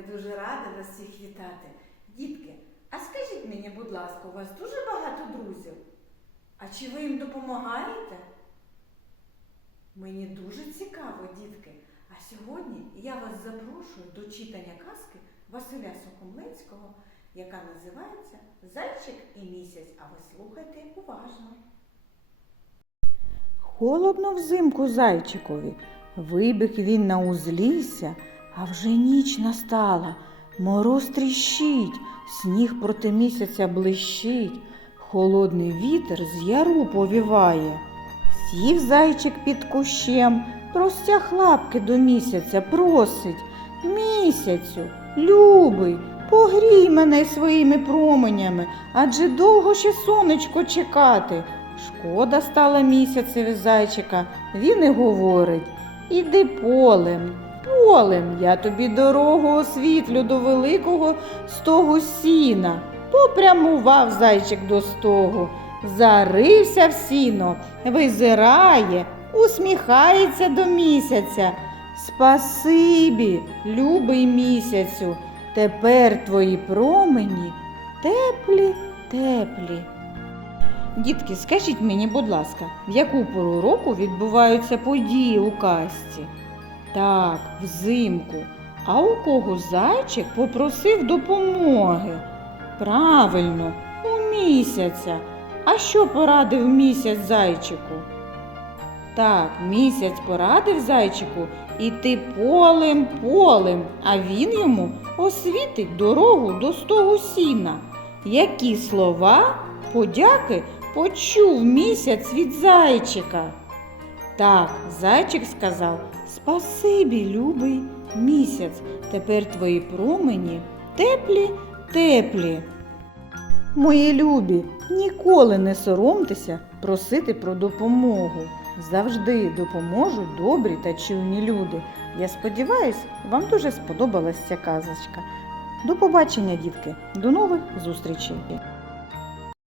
я дуже рада вас всіх вітати. Дітки, а скажіть мені, будь ласка, у вас дуже багато друзів? А чи ви їм допомагаєте? Мені дуже цікаво, дітки. А сьогодні я вас запрошую до читання казки Василя Сокомлинського, яка називається Зайчик і місяць. А ви слухайте уважно. Холодно взимку зайчикові. Вибіг він на узлісся, а вже ніч настала. Мороз тріщить, сніг проти місяця блищить, холодний вітер з яру повіває. Сів зайчик під кущем, простяг лапки до місяця, просить. Місяцю, любий, погрій мене своїми променями, адже довго ще сонечко чекати. Шкода стала місяцеві зайчика, він і говорить Іди полем, полем, я тобі дорогу освітлю до великого стогу сіна. Попрямував зайчик до стогу, зарився в сіно, визирає, усміхається до місяця. Спасибі, любий місяцю, тепер твої промені теплі, теплі. Дітки, скажіть мені, будь ласка, в яку пору року відбуваються події у казці? Так, взимку. А у кого зайчик попросив допомоги? Правильно, у місяця. А що порадив місяць зайчику? Так, місяць порадив зайчику іти полем полем, а він йому освітить дорогу до стогу сіна. Які слова подяки почув місяць від зайчика? Так, зайчик сказав Спасибі, любий місяць. Тепер твої промені теплі, теплі. Мої любі, ніколи не соромтеся просити про допомогу. Завжди допоможуть добрі та чуйні люди. Я сподіваюсь, вам дуже сподобалась ця казочка. До побачення, дітки, до нових зустрічей!